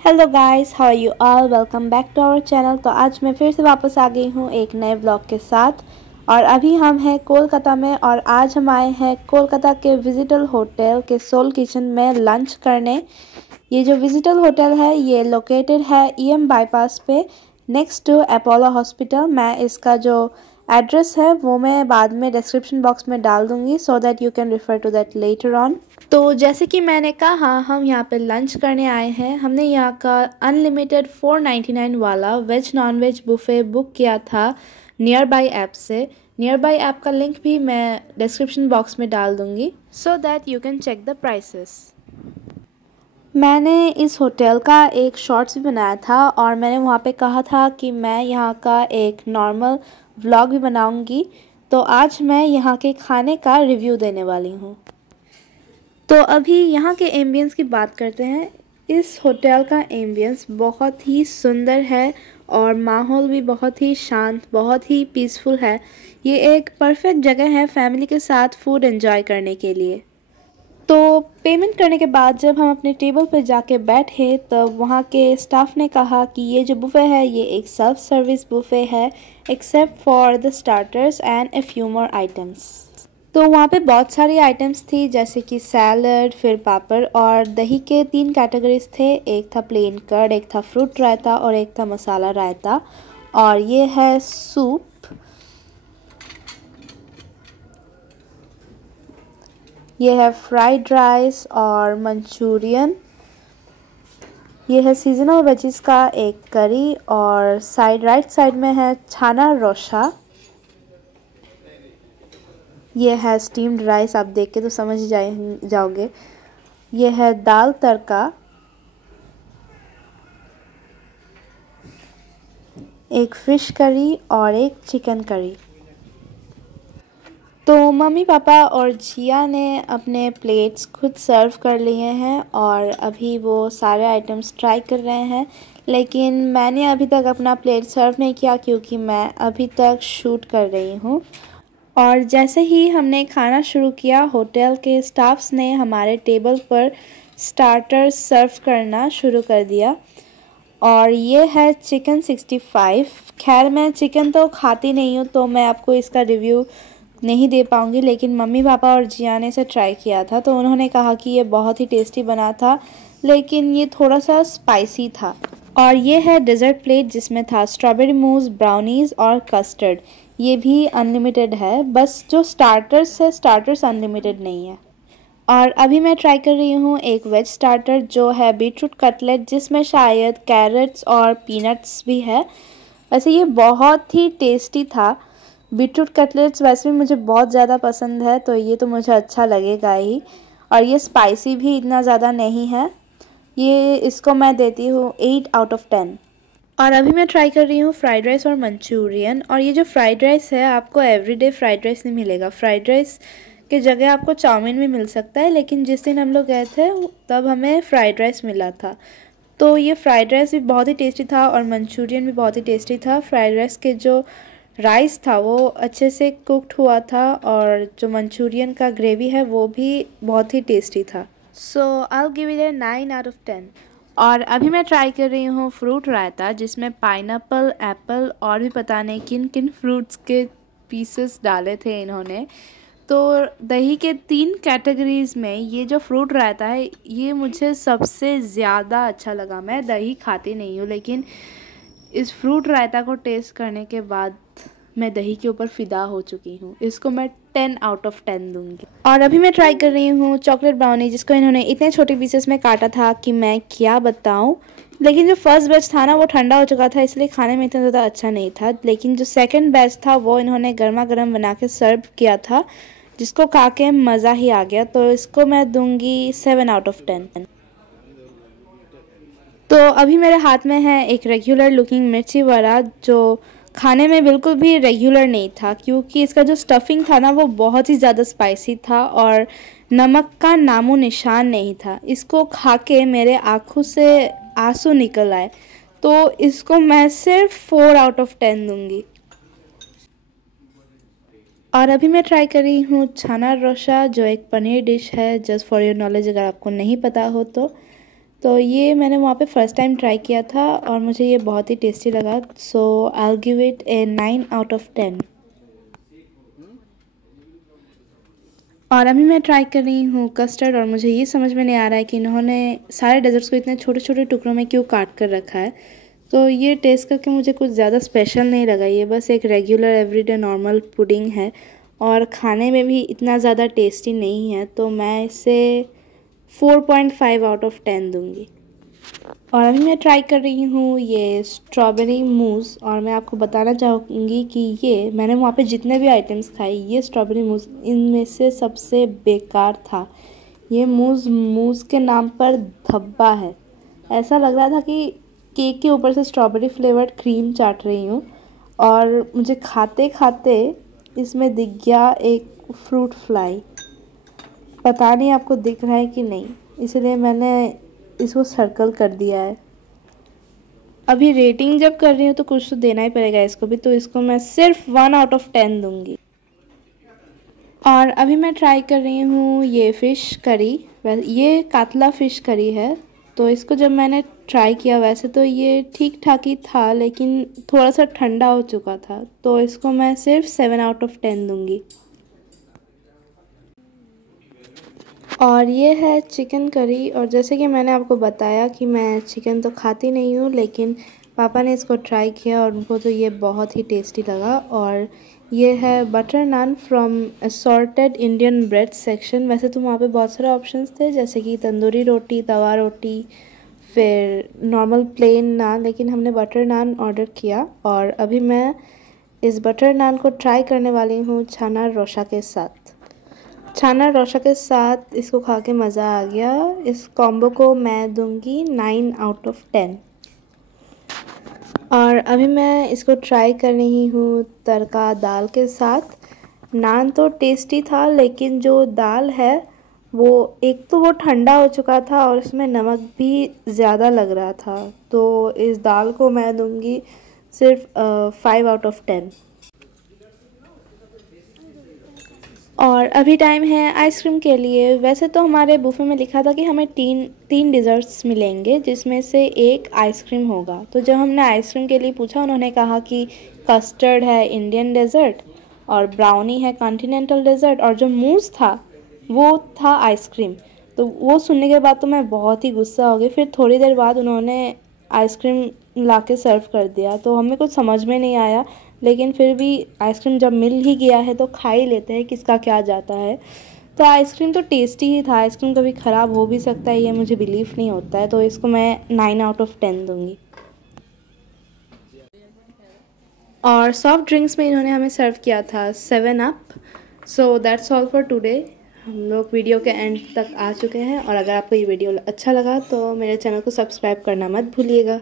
Hello guys, how are you all. Welcome back to our channel. तो आज मैं फिर से वापस आ गई हूँ एक नए ब्लॉग के साथ। और अभी हम हैं कोलकाता में और आज हम आए हैं कोलकाता के विजिटल होटल के सोल किचन में लंच करने। ये जो विजिटल होटल है ये लोकेटेड है ईएम बाईपास पे नेक्स्ट टू अपोलो हॉस्पिटल। मैं इसका जो एड्रेस है वो मैं बाद में डिस्क्रिप्शन बॉक्स में डाल दूंगी so that you can refer to that letter on. तो जैसे कि मैंने कहा हम यहाँ पे लंच करने आए हैं। हमने यहाँ का अनलिमिटेड 499 वाला veg non veg buffet book किया था नियर बाई ऐप से। नियर बाई ऐप का लिंक भी मैं डिस्क्रिप्शन बॉक्स में डाल दूँगी so that you can check the prices. मैंने इस होटल का एक शॉर्ट्स भी बनाया था और मैंने वहाँ पे कहा था कि मैं यहाँ का एक नॉर्मल व्लॉग भी बनाऊँगी। तो आज मैं यहाँ के खाने का रिव्यू देने वाली हूँ। तो अभी यहाँ के एम्बियंस की बात करते हैं। इस होटल का एम्बियंस बहुत ही सुंदर है और माहौल भी बहुत ही शांत, बहुत ही पीसफुल है। ये एक परफेक्ट जगह है फैमिली के साथ फूड एंजॉय करने के लिए। तो पेमेंट करने के बाद जब हम अपने टेबल पर जाके बैठे तब वहाँ के स्टाफ ने कहा कि ये जो बुफ़े है ये एक सेल्फ सर्विस बुफ़े है except for the starters and a few more items. तो वहाँ पे बहुत सारी आइटम्स थी जैसे कि सैलड, फिर पापड़ और दही के 3 कैटेगरीज थे। एक था प्लेन कर्ड, एक था फ्रूट रायता और एक था मसाला रायता। और ये है सूप, ये है फ्राइड राइस और मंचूरियन, ये है सीजनल वेजिस का एक करी और राइट साइड में है छाना रोशा। ये है स्टीम्ड राइस, आप देख के तो समझ जाओगे। ये है दाल तड़का, एक फ़िश करी और एक चिकन करी। तो मम्मी पापा और जिया ने अपने प्लेट्स खुद सर्व कर लिए हैं और अभी वो सारे आइटम्स ट्राई कर रहे हैं। लेकिन मैंने अभी तक अपना प्लेट सर्व नहीं किया क्योंकि मैं अभी तक शूट कर रही हूँ। और जैसे ही हमने खाना शुरू किया होटल के स्टाफ्स ने हमारे टेबल पर स्टार्टर्स सर्व करना शुरू कर दिया। और ये है चिकन 65। खैर मैं चिकन तो खाती नहीं हूँ तो मैं आपको इसका रिव्यू नहीं दे पाऊँगी, लेकिन मम्मी पापा और जिया ने इसे ट्राई किया था तो उन्होंने कहा कि ये बहुत ही टेस्टी बना था लेकिन ये थोड़ा सा स्पाइसी था। और ये है डेज़र्ट प्लेट जिसमें था स्ट्रॉबेरी मूस, ब्राउनीज़ और कस्टर्ड। ये भी अनलिमिटेड है, बस जो स्टार्टर्स है स्टार्टर्स अनलिमिटेड नहीं है। और अभी मैं ट्राई कर रही हूँ एक वेज स्टार्टर जो है बीटरूट कटलेट जिसमें शायद कैरेट्स और पीनट्स भी है। वैसे ये बहुत ही टेस्टी था। बीटरूट कटलेट्स वैसे भी मुझे बहुत ज़्यादा पसंद है तो ये तो मुझे अच्छा लगेगा ही। और ये स्पाइसी भी इतना ज़्यादा नहीं है। ये इसको मैं देती हूँ 8 आउट ऑफ 10। और अभी मैं ट्राई कर रही हूँ फ्राइड राइस और मंचूरियन। और ये जो फ्राइड राइस है आपको एवरीडे फ्राइड राइस नहीं मिलेगा। फ्राइड राइस की जगह आपको चाउमीन भी मिल सकता है, लेकिन जिस दिन हम लोग गए थे तब हमें फ्राइड राइस मिला था। तो ये फ्राइड राइस भी बहुत ही टेस्टी था और मंचूरियन भी बहुत ही टेस्टी था। फ्राइड राइस के जो राइस था वो अच्छे से कुक्ड हुआ था और जो मंचूरियन का ग्रेवी है वो भी बहुत ही टेस्टी था। So I will give it a 9 out of 10। और अभी मैं ट्राई कर रही हूँ फ्रूट रायता जिसमें पाइनएप्पल, एप्पल और भी पता नहीं किन किन फ्रूट्स के पीसेस डाले थे इन्होंने। तो दही के 3 कैटेगरीज़ में ये जो फ्रूट रायता है ये मुझे सबसे ज़्यादा अच्छा लगा। मैं दही खाती नहीं हूँ लेकिन इस फ्रूट रायता को टेस्ट करने के बाद मैं दही के ऊपर फ़िदा हो चुकी हूँ। इसको मैं 10 आउट ऑफ 10 दूँगी। और अभी मैं ट्राई कर रही हूँ चॉकलेट ब्राउनी जिसको इन्होंने इतने छोटे पीसेस में काटा था कि मैं क्या बताऊँ। लेकिन जो फर्स्ट बैच था ना वो ठंडा हो चुका था इसलिए खाने में इतना ज़्यादा अच्छा नहीं था। लेकिन जो सेकंड बैच था वो इन्होंने गर्मा गर्म बना के सर्व किया था जिसको खा के मज़ा ही आ गया। तो इसको मैं दूँगी 7 आउट ऑफ 10। तो अभी मेरे हाथ में है एक रेगुलर लुकिंग मिर्ची वड़ा जो खाने में बिल्कुल भी रेगुलर नहीं था क्योंकि इसका जो स्टफिंग था ना वो बहुत ही ज़्यादा स्पाइसी था और नमक का नामो निशान नहीं था। इसको खा के मेरे आँखों से आंसू निकल आए। तो इसको मैं सिर्फ 4 आउट ऑफ 10 दूँगी। और अभी मैं ट्राई कर रही हूँ छाना रोशा जो एक पनीर डिश है, जस्ट फॉर योर नॉलेज अगर आपको नहीं पता हो तो। तो ये मैंने वहाँ पे फ़र्स्ट टाइम ट्राई किया था और मुझे ये बहुत ही टेस्टी लगा। So I will give it a 9 out of 10। और अभी मैं ट्राई कर रही हूँ कस्टर्ड और मुझे ये समझ में नहीं आ रहा है कि इन्होंने सारे डेजर्ट्स को इतने छोटे छोटे टुकड़ों में क्यों काट कर रखा है। तो ये टेस्ट करके मुझे कुछ ज़्यादा स्पेशल नहीं लगा, ये बस एक रेगुलर एवरीडे नॉर्मल पुडिंग है और खाने में भी इतना ज़्यादा टेस्टी नहीं है। तो मैं इसे 4.5 आउट ऑफ 10 दूँगी। और अभी मैं ट्राई कर रही हूँ ये स्ट्रॉबेरी मूस और मैं आपको बताना चाहूँगी कि ये मैंने वहाँ पे जितने भी आइटम्स खाए ये स्ट्रॉबेरी मूस इनमें से सबसे बेकार था। ये मूस के नाम पर धब्बा है। ऐसा लग रहा था कि केक के ऊपर से स्ट्रॉबेरी फ्लेवर्ड क्रीम चाट रही हूँ और मुझे खाते खाते इसमें दिख गया एक फ्रूट फ्लाई। पता नहीं आपको दिख रहा है कि नहीं, इसलिए मैंने इसको सर्कल कर दिया है। अभी रेटिंग जब कर रही हूँ तो कुछ तो देना ही पड़ेगा इसको भी, तो इसको मैं सिर्फ 1 आउट ऑफ 10 दूँगी। और अभी मैं ट्राई कर रही हूँ ये फ़िश करी। ये कातला फ़िश करी है। तो इसको जब मैंने ट्राई किया वैसे तो ये ठीक ठाक ही था, लेकिन थोड़ा सा ठंडा हो चुका था, तो इसको मैं सिर्फ 7 आउट ऑफ 10 दूँगी। और ये है चिकन करी। और जैसे कि मैंने आपको बताया कि मैं चिकन तो खाती नहीं हूँ, लेकिन पापा ने इसको ट्राई किया और उनको तो ये बहुत ही टेस्टी लगा। और ये है butter naan from assorted Indian bread section. वैसे तो वहाँ पे बहुत सारे ऑप्शंस थे जैसे कि तंदूरी रोटी, तवा रोटी, फिर नॉर्मल प्लेन नान, लेकिन हमने बटर नान ऑर्डर किया। और अभी मैं इस बटर नान को ट्राई करने वाली हूँ छाना रोशा के साथ। छाना रोशा के साथ इसको खा के मज़ा आ गया। इस कॉम्बो को मैं दूंगी 9 आउट ऑफ 10। और अभी मैं इसको ट्राई कर रही हूँ तड़का दाल के साथ। नान तो टेस्टी था, लेकिन जो दाल है वो एक तो वो ठंडा हो चुका था और इसमें नमक भी ज़्यादा लग रहा था। तो इस दाल को मैं दूंगी सिर्फ 5 आउट ऑफ 10। और अभी टाइम है आइसक्रीम के लिए। वैसे तो हमारे बुफ़े में लिखा था कि हमें तीन डिज़र्ट्स मिलेंगे जिसमें से एक आइसक्रीम होगा। तो जब हमने आइसक्रीम के लिए पूछा उन्होंने कहा कि कस्टर्ड है इंडियन डेज़र्ट और ब्राउनी है कॉन्टिनेंटल डेज़र्ट और जो मूस था वो था आइसक्रीम। तो वो सुनने के बाद तो मैं बहुत ही गुस्सा हो गई। फिर थोड़ी देर बाद उन्होंने आइसक्रीम ला के सर्व कर दिया, तो हमें कुछ समझ में नहीं आया, लेकिन फिर भी आइसक्रीम जब मिल ही गया है तो खा ही लेते हैं, किसका क्या जाता है। तो आइसक्रीम तो टेस्टी ही था। आइसक्रीम कभी ख़राब हो भी सकता है, ये मुझे बिलीव नहीं होता है। तो इसको मैं 9 आउट ऑफ 10 दूँगी। और सॉफ्ट ड्रिंक्स में इन्होंने हमें सर्व किया था 7 up. So that's all for today. हम लोग वीडियो के एंड तक आ चुके हैं और अगर आपको ये वीडियो अच्छा लगा तो मेरे चैनल को सब्सक्राइब करना मत भूलिएगा।